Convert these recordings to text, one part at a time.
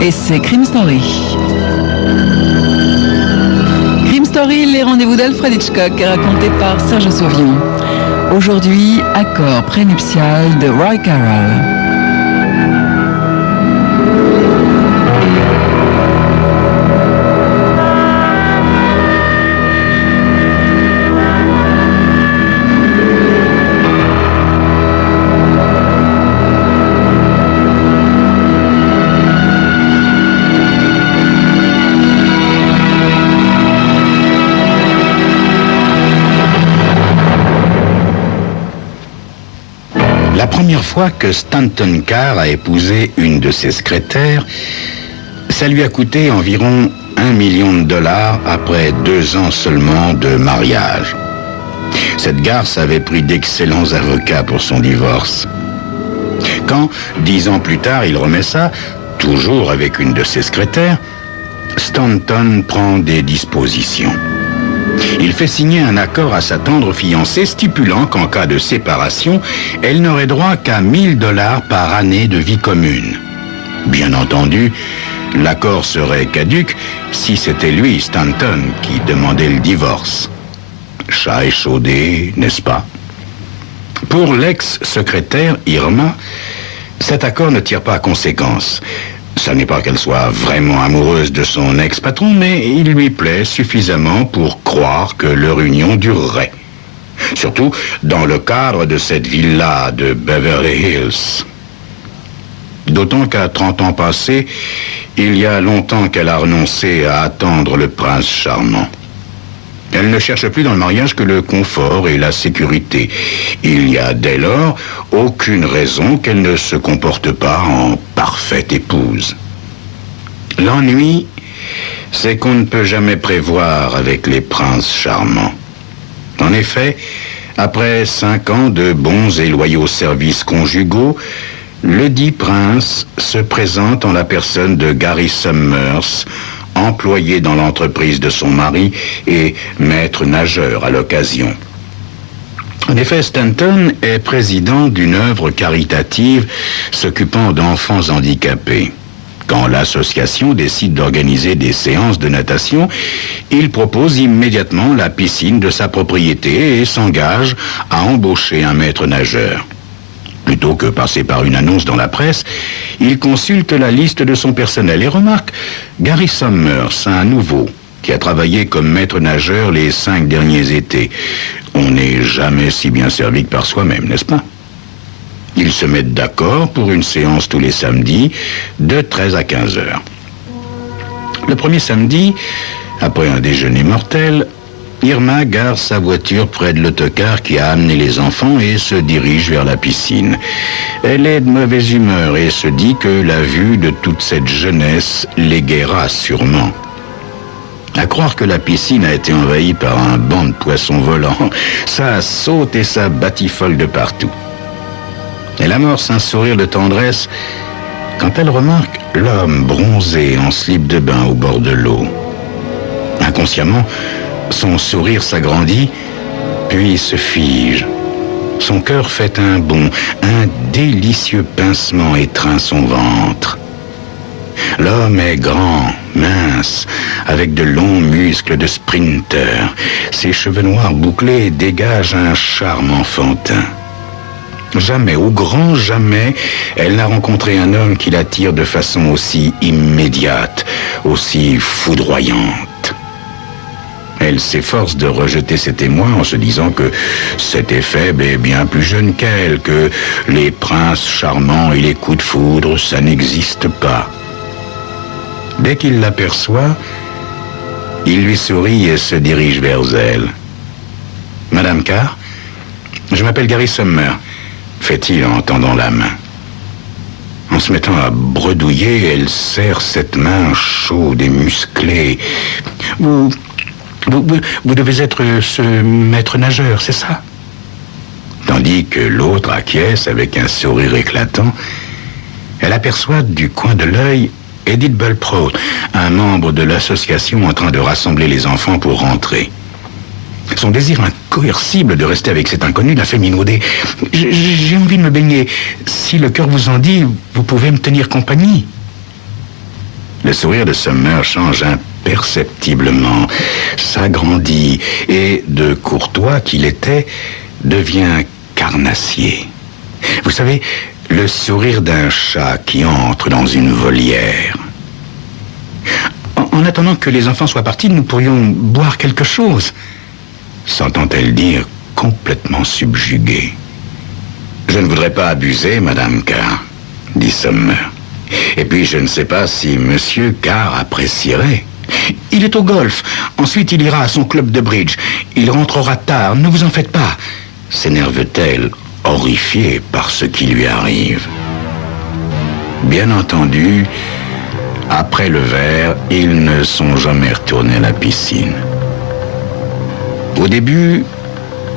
et c'est Crime Story. Crime Story, les rendez-vous d'Alfred Hitchcock, racontés par Serge Sauvion. Aujourd'hui, accord prénuptial de Roy Carroll. La première fois que Stanton Carr a épousé une de ses secrétaires, ça lui a coûté environ $1 million après 2 ans seulement de mariage. Cette garce avait pris d'excellents avocats pour son divorce. Quand, 10 ans plus tard, il remet ça, toujours avec une de ses secrétaires, Stanton prend des dispositions. Il fait signer un accord à sa tendre fiancée stipulant qu'en cas de séparation, elle n'aurait droit qu'à $1 000 par année de vie commune. Bien entendu, l'accord serait caduc si c'était lui, Stanton, qui demandait le divorce. Chat échaudé, n'est-ce pas? Pour l'ex-secrétaire Irma, cet accord ne tire pas à conséquence. Ça n'est pas qu'elle soit vraiment amoureuse de son ex-patron, mais il lui plaît suffisamment pour croire que leur union durerait. Surtout dans le cadre de cette villa de Beverly Hills. D'autant qu'à 30 ans passés, il y a longtemps qu'elle a renoncé à attendre le prince charmant. Elle ne cherche plus dans le mariage que le confort et la sécurité. Il n'y a dès lors aucune raison qu'elle ne se comporte pas en parfaite épouse. L'ennui, c'est qu'on ne peut jamais prévoir avec les princes charmants. En effet, après 5 ans de bons et loyaux services conjugaux, le dit prince se présente en la personne de Gary Summers, employé dans l'entreprise de son mari et maître nageur à l'occasion. En effet, Stanton est président d'une œuvre caritative s'occupant d'enfants handicapés. Quand l'association décide d'organiser des séances de natation, il propose immédiatement la piscine de sa propriété et s'engage à embaucher un maître nageur. Plutôt que passer par une annonce dans la presse, il consulte la liste de son personnel et remarque Gary Summers, un nouveau, qui a travaillé comme maître nageur les 5 derniers étés. On n'est jamais si bien servi que par soi-même, n'est-ce pas? Ils se mettent d'accord pour une séance tous les samedis de 13 à 15 heures. Le premier samedi, après un déjeuner mortel, Irma gare sa voiture près de l'autocar qui a amené les enfants et se dirige vers la piscine. Elle est de mauvaise humeur et se dit que la vue de toute cette jeunesse l'égaiera sûrement. À croire que la piscine a été envahie par un banc de poissons volants, ça saute et ça batifole de partout. Elle amorce un sourire de tendresse quand elle remarque l'homme bronzé en slip de bain au bord de l'eau. Inconsciemment, son sourire s'agrandit, puis se fige. Son cœur fait un bond, un délicieux pincement étreint son ventre. L'homme est grand, mince, avec de longs muscles de sprinter. Ses cheveux noirs bouclés dégagent un charme enfantin. Jamais, au grand jamais, elle n'a rencontré un homme qui l'attire de façon aussi immédiate, aussi foudroyante. Elle s'efforce de rejeter ses témoins en se disant que cet effet est bien plus jeune qu'elle, que les princes charmants et les coups de foudre, ça n'existe pas. Dès qu'il l'aperçoit, il lui sourit et se dirige vers elle. « Madame Carr, je m'appelle Gary Summers », fait-il en tendant la main. En se mettant à bredouiller, elle serre cette main chaude et musclée. Vous devez être ce maître nageur, c'est ça? Tandis que l'autre acquiesce avec un sourire éclatant, elle aperçoit du coin de l'œil Edith Bulprout, un membre de l'association en train de rassembler les enfants pour rentrer. Son désir incoercible de rester avec cet inconnu l'a fait minauder. J'ai envie de me baigner. Si le cœur vous en dit, vous pouvez me tenir compagnie. Le sourire de Summer change imperceptiblement, s'agrandit et, de courtois qu'il était, devient carnassier. Vous savez, le sourire d'un chat qui entre dans une volière. En attendant que les enfants soient partis, nous pourrions boire quelque chose, s'entend-elle dire, complètement subjuguée. Je ne voudrais pas abuser, Madame Carr, dit Summer. Et puis, je ne sais pas si Monsieur Carr apprécierait. Il est au golf. Ensuite, il ira à son club de bridge. Il rentrera tard. Ne vous en faites pas. S'énerve-t-elle, horrifiée par ce qui lui arrive. Bien entendu, après le verre, ils ne sont jamais retournés à la piscine. Au début,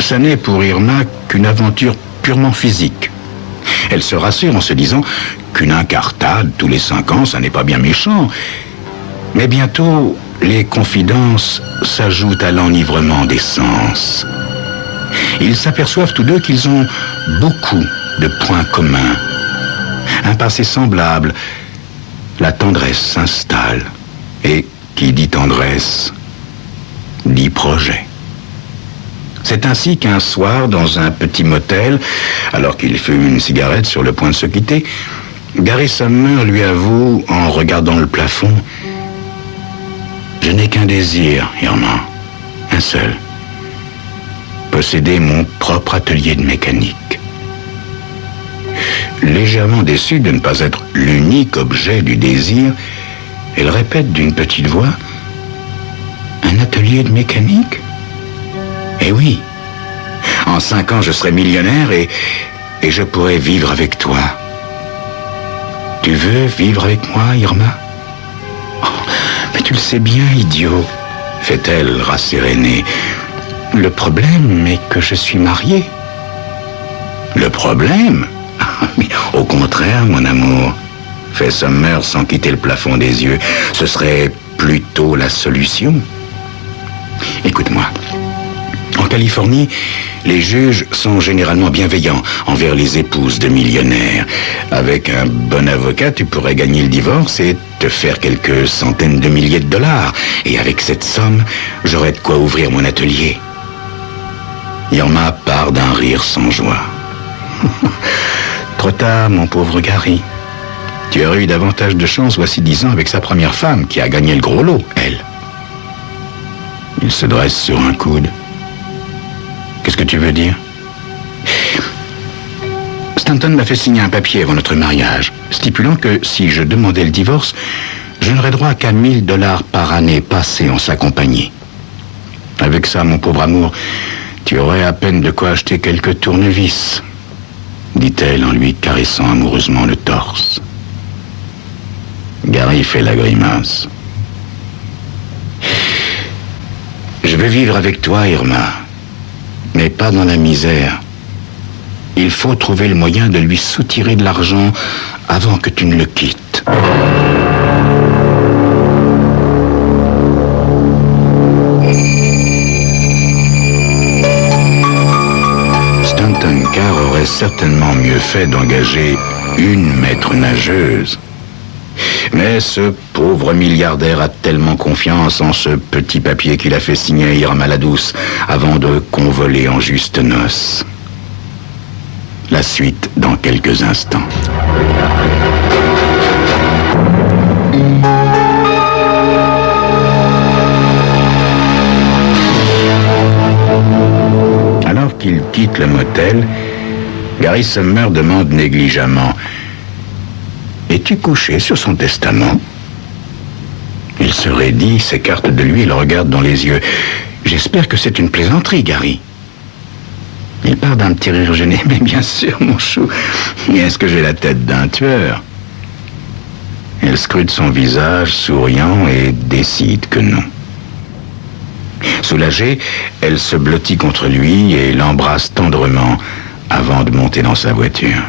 ça n'est pour Irma qu'une aventure purement physique. Elle se rassure en se disant qu'une incartade tous les 5 ans, ça n'est pas bien méchant. Mais bientôt, les confidences s'ajoutent à l'enivrement des sens. Ils s'aperçoivent tous deux qu'ils ont beaucoup de points communs. Un passé semblable, la tendresse s'installe. Et qui dit tendresse, dit projet. C'est ainsi qu'un soir, dans un petit motel, alors qu'il fume une cigarette sur le point de se quitter, Gary Summer lui avoue, en regardant le plafond, « Je n'ai qu'un désir, Irma, un seul. Posséder mon propre atelier de mécanique. » Légèrement déçue de ne pas être l'unique objet du désir, elle répète d'une petite voix, « Un atelier de mécanique ? Eh oui, en 5 ans je serai millionnaire et je pourrai vivre avec toi. Tu veux vivre avec moi, Irma ? Oh, mais tu le sais bien, idiot, fait-elle rassérénée. Le problème est que je suis mariée. Le problème ? Mais au contraire, mon amour, fait Summer sans quitter le plafond des yeux. Ce serait plutôt la solution. Écoute-moi. En Californie, les juges sont généralement bienveillants envers les épouses de millionnaires. Avec un bon avocat, tu pourrais gagner le divorce et te faire quelques centaines de milliers de dollars. Et avec cette somme, j'aurais de quoi ouvrir mon atelier. Irma part d'un rire sans joie. Trop tard, mon pauvre Gary. Tu aurais eu davantage de chance voici 10 ans avec sa première femme qui a gagné le gros lot, elle. Il se dresse sur un coude. Qu'est-ce que tu veux dire ? Stanton m'a fait signer un papier avant notre mariage, stipulant que si je demandais le divorce, je n'aurais droit qu'à 1 000 $ par année passés en sa compagnie. Avec ça, mon pauvre amour, tu aurais à peine de quoi acheter quelques tournevis, dit-elle en lui caressant amoureusement le torse. Gary fait la grimace. Je veux vivre avec toi, Irma. Mais pas dans la misère. Il faut trouver le moyen de lui soutirer de l'argent avant que tu ne le quittes. Stanton Carr aurait certainement mieux fait d'engager une maître nageuse. Mais ce pauvre milliardaire a tellement confiance en ce petit papier qu'il a fait signer à Irma la douce avant de convoler en juste noces. La suite dans quelques instants. Alors qu'il quitte le motel, Gary Summer demande négligemment: es-tu couché sur son testament ? Il se raidit, s'écarte de lui et le regarde dans les yeux. J'espère que c'est une plaisanterie, Gary. Il part d'un petit rire gêné. Mais bien sûr, mon chou. Est-ce que j'ai la tête d'un tueur ? Elle scrute son visage, souriant, et décide que non. Soulagée, elle se blottit contre lui et l'embrasse tendrement avant de monter dans sa voiture.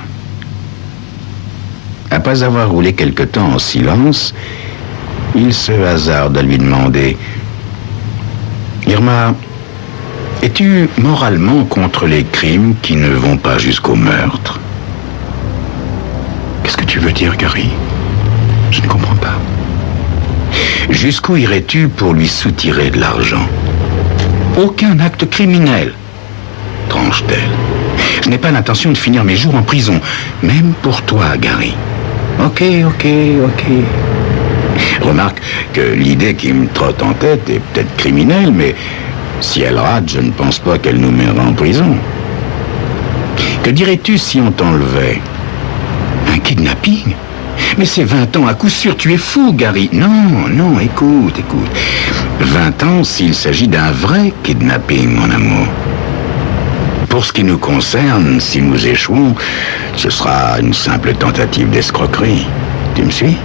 Après avoir roulé quelque temps en silence, il se hasarde à lui demander: Irma, Es-tu moralement contre les crimes qui ne vont pas jusqu'au meurtre? Qu'est-ce que tu veux dire, Gary? Je ne comprends pas. Jusqu'où irais-tu pour lui soutirer de l'argent? Aucun acte criminel, tranche-t-elle. Je n'ai pas l'intention de finir mes jours en prison, même pour toi, Gary. Ok. Remarque que l'idée qui me trotte en tête est peut-être criminelle, mais si elle rate, je ne pense pas qu'elle nous mènera en prison. Que dirais-tu si on t'enlevait? Un kidnapping? Mais c'est 20 ans à coup sûr, tu es fou, Gary. Non, écoute. 20 ans s'il s'agit d'un vrai kidnapping, mon amour. Pour ce qui nous concerne, si nous échouons, ce sera une simple tentative d'escroquerie. Tu me suis?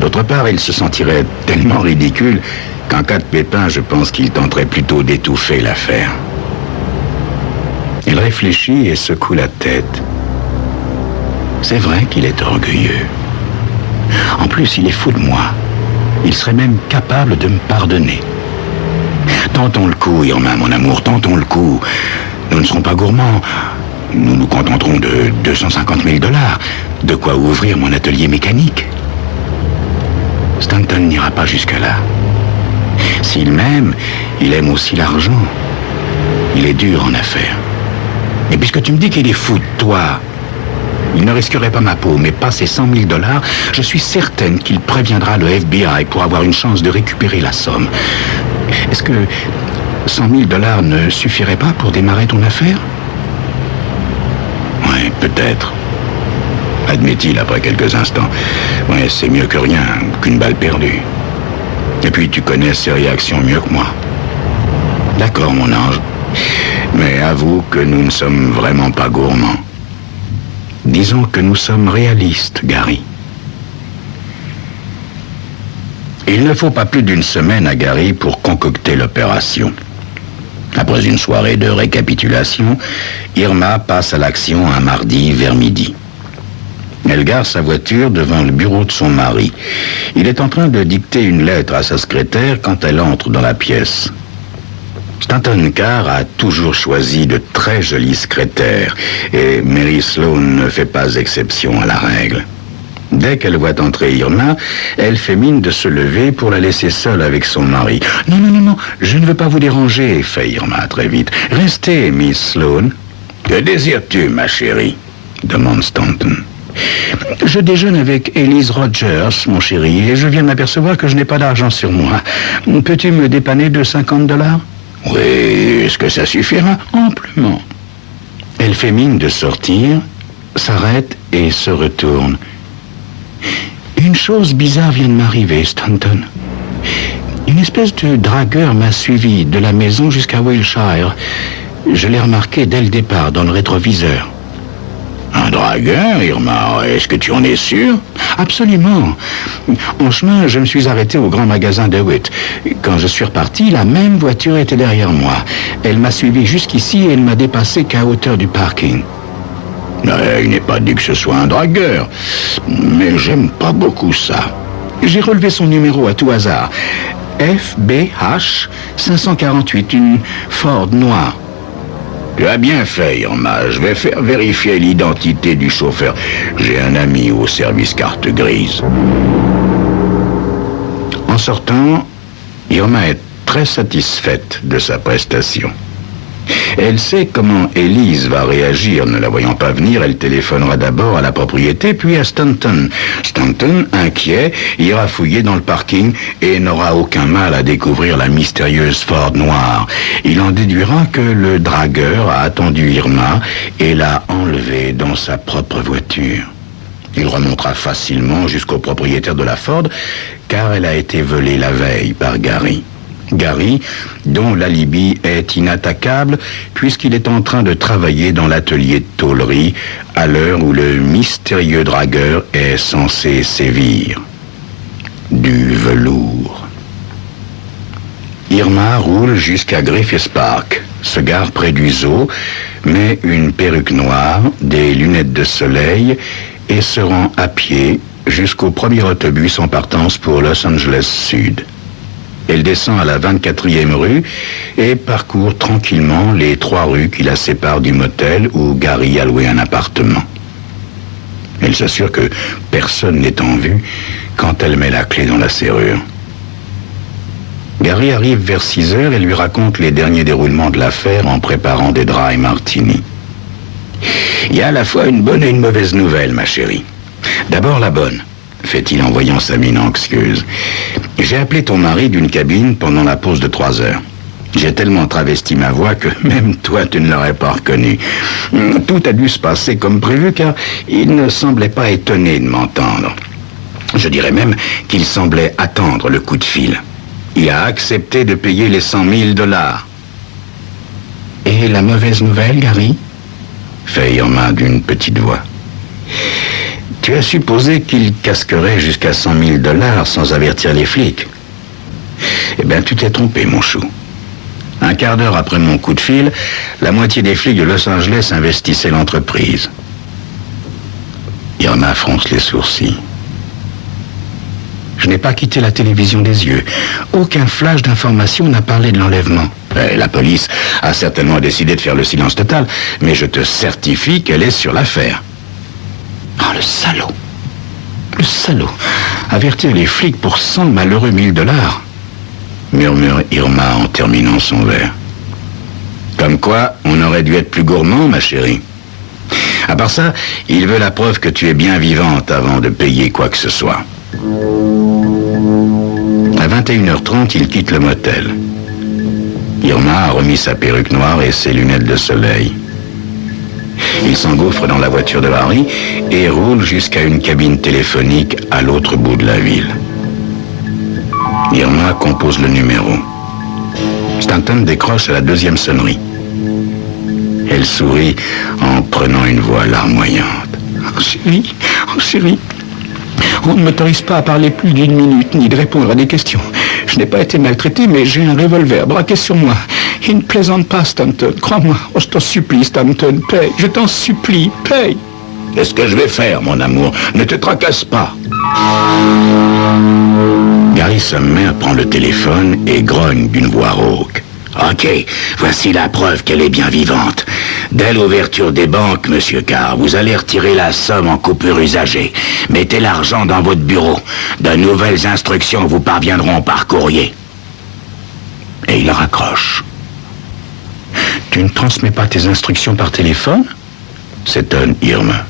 D'autre part, il se sentirait tellement ridicule qu'en cas de pépin, je pense qu'il tenterait plutôt d'étouffer l'affaire. Il réfléchit et secoue la tête. C'est vrai qu'il est orgueilleux. En plus, il est fou de moi. Il serait même capable de me pardonner. Tentons le coup, Irma, mon amour, tentons le coup. Nous ne serons pas gourmands. Nous nous contenterons de 250 000 $. De quoi ouvrir mon atelier mécanique. Stanton n'ira pas jusque-là. S'il m'aime, il aime aussi l'argent. Il est dur en affaires. Et puisque tu me dis qu'il est fou de toi, il ne risquerait pas ma peau, mais pas ces 100 000 $, je suis certaine qu'il préviendra le FBI pour avoir une chance de récupérer la somme. Est-ce que 100 000 $ ne suffirait pas pour démarrer ton affaire? Oui, peut-être. Admet-il après quelques instants. Ouais, c'est mieux que rien, qu'une balle perdue. Et puis tu connais ses réactions mieux que moi. D'accord, mon ange. Mais avoue que nous ne sommes vraiment pas gourmands. Disons que nous sommes réalistes, Gary. Il ne faut pas plus d'une semaine à Gary pour concocter l'opération. Après une soirée de récapitulation, Irma passe à l'action un mardi vers midi. Elle gare sa voiture devant le bureau de son mari. Il est en train de dicter une lettre à sa secrétaire quand elle entre dans la pièce. Stanton Carr a toujours choisi de très jolies secrétaires et Mary Sloan ne fait pas exception à la règle. Dès qu'elle voit entrer Irma, elle fait mine de se lever pour la laisser seule avec son mari. Non, je ne veux pas vous déranger, fait Irma très vite. Restez, Miss Sloan. Que désires-tu, ma chérie? Demande Stanton. Je déjeune avec Elise Rogers, mon chéri, et je viens de m'apercevoir que je n'ai pas d'argent sur moi. Peux-tu me dépanner de 50 $? Oui, est-ce que ça suffira? Amplement. Elle fait mine de sortir, s'arrête et se retourne. Une chose bizarre vient de m'arriver, Stanton. Une espèce de dragueur m'a suivi de la maison jusqu'à Wilshire. Je l'ai remarqué dès le départ dans le rétroviseur. Un dragueur, Irma? Est-ce que tu en es sûr? Absolument. En chemin, je me suis arrêté au grand magasin DeWitt. Quand je suis reparti, la même voiture était derrière moi. Elle m'a suivi jusqu'ici et elle m'a dépassé qu'à hauteur du parking. Il n'est pas dit que ce soit un dragueur, mais j'aime pas beaucoup ça. J'ai relevé son numéro à tout hasard. FBH 548, une Ford noire. Tu as bien fait, Irma. Je vais faire vérifier l'identité du chauffeur. J'ai un ami au service carte grise. En sortant, Irma est très satisfaite de sa prestation. Elle sait comment Elise va réagir. Ne la voyant pas venir, elle téléphonera d'abord à la propriété, puis à Stanton. Stanton, inquiet, ira fouiller dans le parking et n'aura aucun mal à découvrir la mystérieuse Ford noire. Il en déduira que le dragueur a attendu Irma et l'a enlevée dans sa propre voiture. Il remontera facilement jusqu'au propriétaire de la Ford, car elle a été volée la veille par Gary. Gary, dont l'alibi est inattaquable, puisqu'il est en train de travailler dans l'atelier de tôlerie à l'heure où le mystérieux dragueur est censé sévir. Du velours. Irma roule jusqu'à Griffith Park, se gare près du zoo, met une perruque noire, des lunettes de soleil et se rend à pied jusqu'au premier autobus en partance pour Los Angeles Sud. Elle descend à la 24e rue et parcourt tranquillement les 3 rues qui la séparent du motel où Gary a loué un appartement. Elle s'assure que personne n'est en vue quand elle met la clé dans la serrure. Gary arrive vers 6 heures et lui raconte les derniers déroulements de l'affaire en préparant des dry martini. Il y a à la fois une bonne et une mauvaise nouvelle, ma chérie. D'abord la bonne, fait-il en voyant sa mine anxieuse. J'ai appelé ton mari d'une cabine pendant la pause de 3 heures. J'ai tellement travesti ma voix que même toi tu ne l'aurais pas reconnu. Tout a dû se passer comme prévu car il ne semblait pas étonné de m'entendre. Je dirais même qu'il semblait attendre le coup de fil. Il a accepté de payer les $100 000. Et la mauvaise nouvelle, Gary ? Fait Irma d'une petite voix. Tu as supposé qu'il casquerait jusqu'à $100 000 sans avertir les flics. Eh bien, tu t'es trompé, mon chou. Un quart d'heure après mon coup de fil, la moitié des flics de Los Angeles investissaient l'entreprise. Irma fronce les sourcils. Je n'ai pas quitté la télévision des yeux. Aucun flash d'information n'a parlé de l'enlèvement. La police a certainement décidé de faire le silence total, mais je te certifie qu'elle est sur l'affaire. Oh, le salaud. Le salaud. Avertir les flics pour 100 malheureux $1000, murmure Irma en terminant son verre. Comme quoi, on aurait dû être plus gourmand, ma chérie. À part ça, il veut la preuve que tu es bien vivante avant de payer quoi que ce soit. À 21h30, il quitte le motel. Irma a remis sa perruque noire et ses lunettes de soleil. Il s'engouffre dans la voiture de Harry et roule jusqu'à une cabine téléphonique à l'autre bout de la ville. Irma compose le numéro. Stanton décroche à la 2e sonnerie. Elle sourit en prenant une voix larmoyante. Oh chérie, on ne m'autorise pas à parler plus d'1 minute ni de répondre à des questions. Je n'ai pas été maltraité, mais j'ai un revolver braqué sur moi. Il ne plaisante pas, Stanton. Crois-moi. Oh, je t'en supplie, Stanton. Paye. Je t'en supplie. Paye. Qu'est-ce que je vais faire, mon amour? Ne te tracasse pas. Gary Sumner prend le téléphone et grogne d'une voix rauque. Ok, voici la preuve qu'elle est bien vivante. Dès l'ouverture des banques, monsieur Carr, vous allez retirer la somme en coupure usagée. Mettez l'argent dans votre bureau. De nouvelles instructions vous parviendront par courrier. Et il raccroche. Tu ne transmets pas tes instructions par téléphone? S'étonne Irma.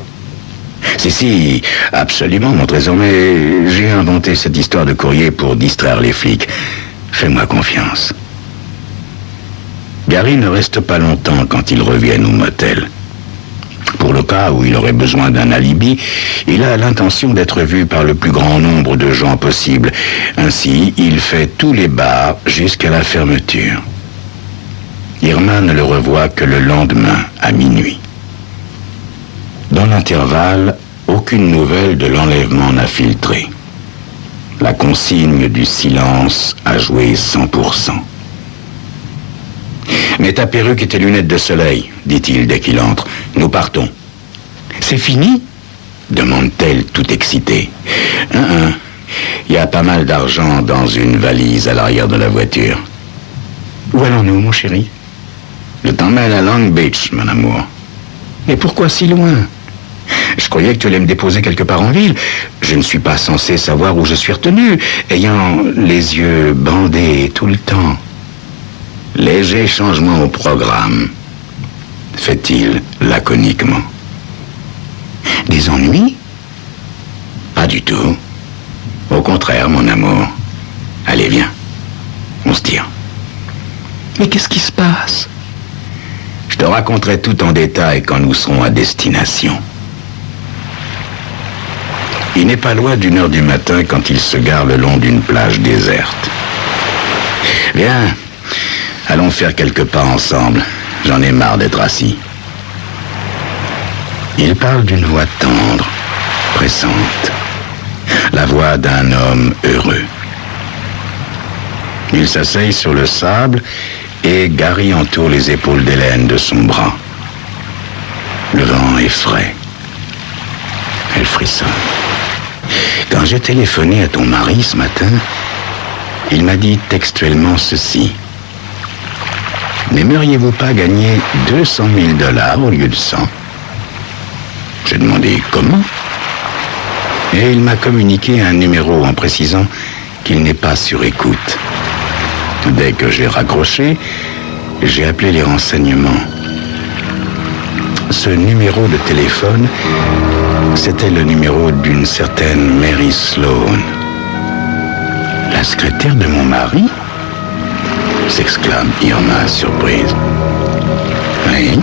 Si, absolument, mon trésor, mais j'ai inventé cette histoire de courrier pour distraire les flics. Fais-moi confiance. Gary ne reste pas longtemps quand ils reviennent au motel. Pour le cas où il aurait besoin d'un alibi, il a l'intention d'être vu par le plus grand nombre de gens possible. Ainsi, il fait tous les bars jusqu'à la fermeture. Irma ne le revoit que le lendemain, à minuit. Dans l'intervalle, aucune nouvelle de l'enlèvement n'a filtré. La consigne du silence a joué 100%. Mets ta perruque et tes lunettes de soleil, dit-il dès qu'il entre. Nous partons. C'est fini? Demande-t-elle tout excitée. Il y a pas mal d'argent dans une valise à l'arrière de la voiture. Où allons-nous, mon chéri? Je t'emmène à Long Beach, mon amour. Mais pourquoi si loin? Je croyais que tu allais me déposer quelque part en ville. Je ne suis pas censé savoir où je suis retenu, ayant les yeux bandés tout le temps. Léger changement au programme, fait-il laconiquement. Des ennuis? Pas du tout. Au contraire, mon amour. Allez, viens. On se tire. Mais qu'est-ce qui se passe? Je te raconterai tout en détail quand nous serons à destination. Il n'est pas loin d'1h du matin quand il se gare le long d'une plage déserte. Viens, allons faire quelques pas ensemble. J'en ai marre d'être assis. Il parle d'une voix tendre, pressante. La voix d'un homme heureux. Il s'asseye sur le sable et Gary entoure les épaules d'Hélène de son bras. Le vent est frais. Elle frissonne. Quand j'ai téléphoné à ton mari ce matin, Il m'a dit textuellement ceci. N'aimeriez-vous pas gagner 200 000 $ au lieu de 100 ? J'ai demandé comment ? Et il m'a communiqué un numéro en précisant qu'il n'est pas sur écoute. Dès que j'ai raccroché, j'ai appelé les renseignements. Ce numéro de téléphone, c'était le numéro d'une certaine Mary Sloan. La secrétaire de mon mari ? S'exclame Irma surprise. Oui.